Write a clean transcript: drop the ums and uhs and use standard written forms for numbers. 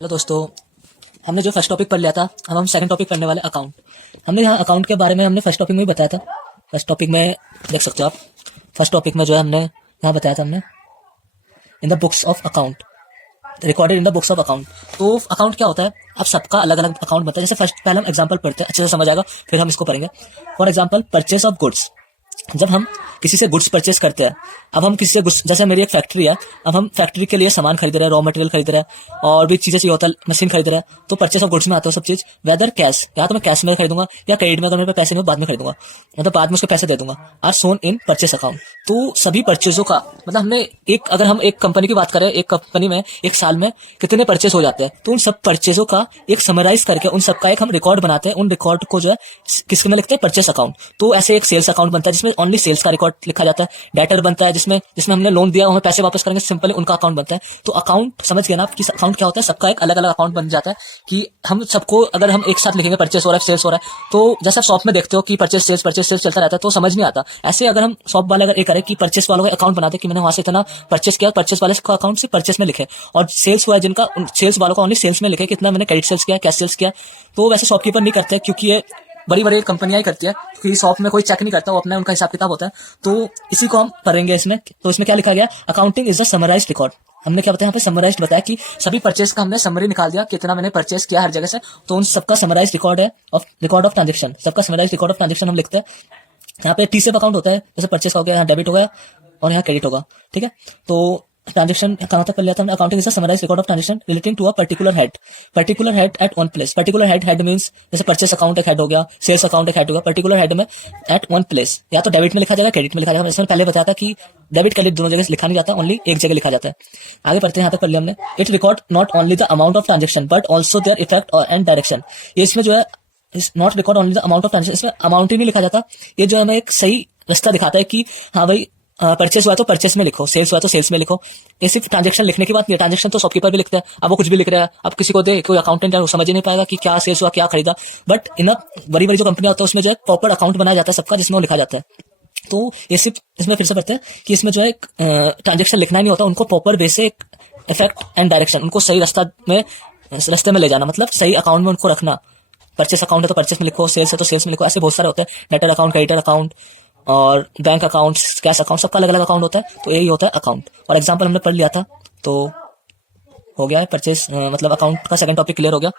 Hello दोस्तों, हमने जो फर्स्ट टॉपिक पढ़ लिया था, अब हम सेकंड टॉपिक पढ़ने वाले अकाउंट। हमने यहाँ अकाउंट के बारे में हमने फर्स्ट टॉपिक में भी बताया था। फर्स्ट टॉपिक में देख सकते हो आप, फर्स्ट टॉपिक में जो है हमने यहाँ बताया था हमने in the books of account, recorded in the books of account. तो अकाउंट क्या होता है, अब सबका अलग अलग अकाउंट बनता है। जैसे फर्स्ट पहले हम एग्जाम्पल पढ़ते हैं, अच्छे से समझ आएगा, फिर हम इसको पढ़ेंगे। For example, purchase of goods. जब हम किसी से गुड्स परचेस करते हैं, अब हम किसी से गुड्स, जैसे मेरी एक फैक्ट्री है, अब हम फैक्ट्री के लिए सामान खरीद रहे हैं, रॉ मटेरियल खरीद रहे हैं, और भी चीजें चाहिए होता है, मशीन खरीद रहे हैं, तो परचेस ऑफ गुड्स में आता है सब चीज। वेदर कैश, या तो मैं कैश में खरीदूंगा या क्रेडिट में, अगर मेरे पास पैसे नहीं हो बाद में खरीदूंगा, मतलब बाद में उसको पैसे दे दूंगा। Are shown in purchase account. तो सभी परचेजों का मतलब हमने एक, अगर हम एक कंपनी की बात करें, एक कंपनी में एक साल में कितने परचेस हो जाते हैं, तो उन सब परचेजों का एक समराइज करके उन सबका एक हम रिकॉर्ड बनाते हैं। उन रिकॉर्ड को जो है किसके में लिखते हैं, परचेस अकाउंट। तो ऐसे एक सेल्स अकाउंट बनता है जिसमें ओनली सेल्स का रिकॉर्ड लिखा जाता है। डेटर बनता है जिसमें हमने लोन दिया, हमें पैसे वापस करेंगे, सिंपली उनका अकाउंट बनता है। तो अकाउंट समझ गए ना आप कि अकाउंट क्या होता है, सबका एक अलग अलग अकाउंट बन जाता है। कि हम सबको अगर हम एक साथ लिखेंगे परचेस हो रहा है, सेल्स हो रहा है, तो जैसे आप शॉप में देखते हो कि परचेस सेल्स चलता रहता है, तो समझ नहीं आता। ऐसे अगर हम शॉप वाले अगर ये करें कि परचेस वालों का अकाउंट बनाते कि मैंने वहां से इतना परचेस किया, परचेस वाले का अकाउंट से परचेस में लिखे, और सेल्स हुआ है जिनका, सेल्स वालों का ओनली सेल्स में लिखे कितना मैंने क्रेडिट सेल्स किया, कैश सेल्स किया। तो वैसे शॉपकीपर नहीं करते, क्योंकि ये बड़ी बड़ी कंपनियां ही करती है, क्योंकि शॉप में कोई चेक नहीं करता, वो अपना उनका हिसाब किताब होता है। तो इसी को हम पढ़ेंगे इसमें। तो इसमें क्या लिखा गया, accounting is the summarised record. हमने क्या बताया यहाँ पे, समराइज्ड बताया कि सभी परचेस का हमने समरी निकाल दिया, कितना मैंने परचेस किया हर जगह से, तो उन सबका समराइज्ड रिकॉर्ड है, ऑफ रिकॉर्ड ऑफ ट्रांजेक्शन। सबका समराइज्ड रिकॉर्ड ऑफ ट्रांजेक्शन हम लिखते हैं। यहाँ पे टी सेप अकाउंट होता है, जैसे परचेस का हो गया, यहाँ डेबिट हो गया और यहाँ क्रेडिट होगा, ठीक है। तो ट्रांजेक्शन कहां तक कर लिया था हमने, accounting is a summarised record of transaction relating to a particular head at one place. Particular head means जैसे परचेस अकाउंट एक हेड हो गया, सेल्स अकाउंट एक हेड हो गया, पर्टिकुलर हेड में एट वन प्लेस, या तो डेबिट में लिखा जाएगा, क्रेडिट में लिखा जाएगा। इसमें पहले बताया था कि डेबिट क्रेडिट दोनों जगह लिखा नहीं जाता, ओनली एक जगह लिखा जाता है। आगे पढ़ते हैं, यहाँ तक कर लिया हमने। It record not only the amount of transaction but also their effect and direction. ये इसमें जो है not record only the amount of transaction, इसमें अमाउंट ही नहीं लिखा जाता। ये जो हमें एक सही रास्ता दिखाता है कि हाँ भाई, परचेस हुआ तो परचेस में लिखो, सेल्स हुआ तो सेल्स में लिखो। ये सिर्फ ट्रांजेक्शन लिखने की बात नहीं है, ट्रांजेक्शन तो शॉपकीपर भी लिखता है। अब वो कुछ भी लिख रहा है, अब किसी को दे, कोई अकाउंटेंट है, वो समझ ही नहीं पाएगा कि क्या सेल्स हुआ, क्या खरीदा। बट इन बड़ी बड़ी जो कंपनियां होती है उसमें जो है प्रॉपर अकाउंट बनाया जाता है सबका, जिसमें वो लिखा जाता है। तो ये सिर्फ इसमें फिर से पढ़ते हैं कि इसमें जो है ट्रांजेक्शन लिखना ही नहीं होता, उनको प्रॉपर वे से इफेक्ट एंड डायरेक्शन, उनको सही रास्ते में ले जाना, मतलब सही अकाउंट में उनको रखना। परचेस अकाउंट है तो परचेस में लिखो, सेल्स है तो सेल्स में लिखो, ऐसे बहुत सारे होते हैं। डेटर अकाउंट, क्रेडिटर अकाउंट और बैंक अकाउंट, कैश अकाउंट, सबका अलग अलग अकाउंट होता है। तो यही होता है अकाउंट। और एग्जांपल हमने पढ़ लिया था, तो हो गया है परचेस, मतलब अकाउंट का सेकंड टॉपिक क्लियर हो गया।